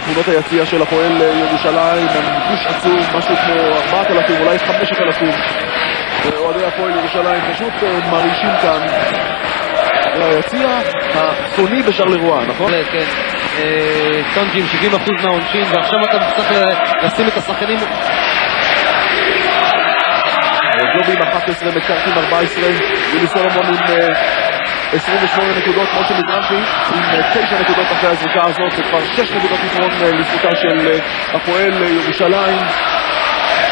תמונות היציאה של הפועל ירושלים, גוש עצום, משהו כמו 4,000, אולי 5,000 אוהדי הפועל ירושלים פשוט מרעישים כאן היציע הצפוני בשרלרואה, נכון? כן, טונג'ים 70% מהעונשין, ועכשיו אתה צריך לשים את השחקנים. ג'ובי עם 11, מקארטין 14, וילי סולומון עם 28 נקודות, משה מזרחי עם 9 נקודות אחרי הזריקה הזאת, זה כבר 6 נקודות יתרון לזכותה של הפועל ירושלים,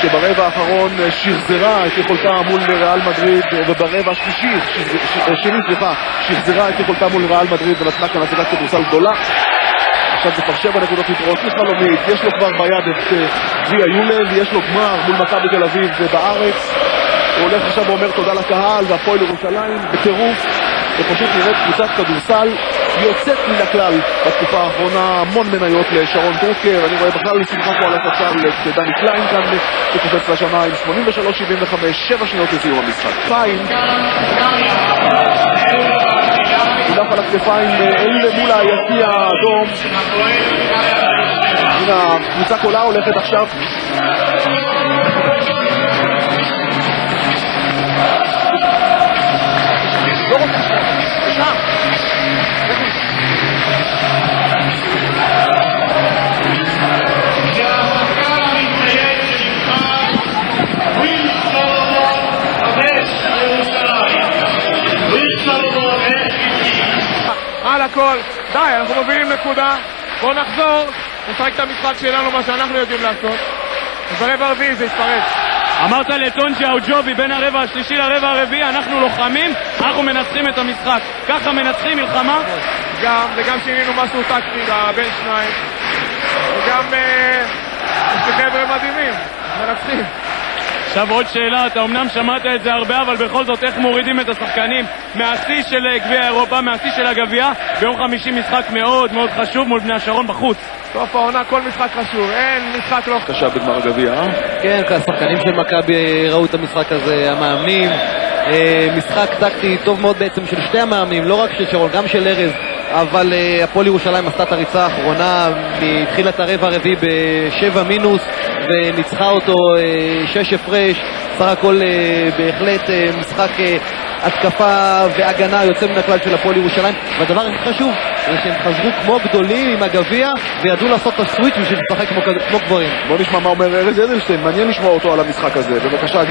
שברבע האחרון שחזרה את יכולתה מול ריאל מדריד, וברבע השלישי שחזרה את יכולתה מול ריאל מדריד ונתנה כאן הצגת כדורסל גדולה. עכשיו זה כבר 7 נקודות יתרון, חלומית, יש לו כבר ביד את גביע יולב, יש לו גמר מול מכבי תל אביב בארץ, הוא הולך עכשיו ואומר תודה לקהל, והפועל ירושלים בטירוף, ופשוט נראית קבוצת כדורסל יוצאת מן הכלל בתקופה האחרונה, המון מניות לשרון טרוקר, אני רואה בכלל לשמחה פה על הספסל את דני קליין כאן שקופץ לשמיים, 83-75, 7 שניות לסיום המשחק. פיין מונח על הכתפיים אל מול היציע האדום, הנה הקבוצה כולה הולכת עכשיו על הכל, די, אנחנו מובילים נקודה, בואו נחזור, נשחק את המשחק שלנו, מה שאנחנו יודעים לעשות, ברבע הרביעי זה יתפרץ. אמרת לטונג'י או ג'ובי בין הרבע השלישי לרבע הרביעי, אנחנו לוחמים, אנחנו מנצחים את המשחק, ככה מנצחים מלחמה. וגם שינינו משהו טקטי בין שניים, וגם יש לי חבר'ה מדהימים, מנצחים. עכשיו עוד שאלה, אתה אמנם שמעת את זה הרבה, אבל בכל זאת איך מורידים את השחקנים מהשיא של גביע אירופה, מהשיא של הגביע, ביום חמישי משחק מאוד מאוד חשוב מול בני השרון בחוץ. סוף העונה, כל משחק חשוב, אין משחק לא קשה בגמר הגביע. כן, השחקנים של מכבי ראו את המשחק הזה, המאמנים, משחק טקטי טוב מאוד בעצם של שתי המאמנים, לא רק של שרון, גם של ארז, אבל הפועל ירושלים עשתה את הריצה האחרונה, מתחילת הרבע הרביעי ב7 מינוס, וניצחה אותו 6 הפרש, סך הכל בהחלט משחק התקפה והגנה יוצא מן הכלל של הפועל ירושלים, והדבר הכי חשוב זה שהם חזרו כמו גדולים עם הגביע וידעו לעשות את הסוויץ' בשביל לשחק כמו גברים. בוא נשמע מה אומר ארז אדלשטיין, מעניין לשמוע אותו על המשחק הזה, בבקשה גיל.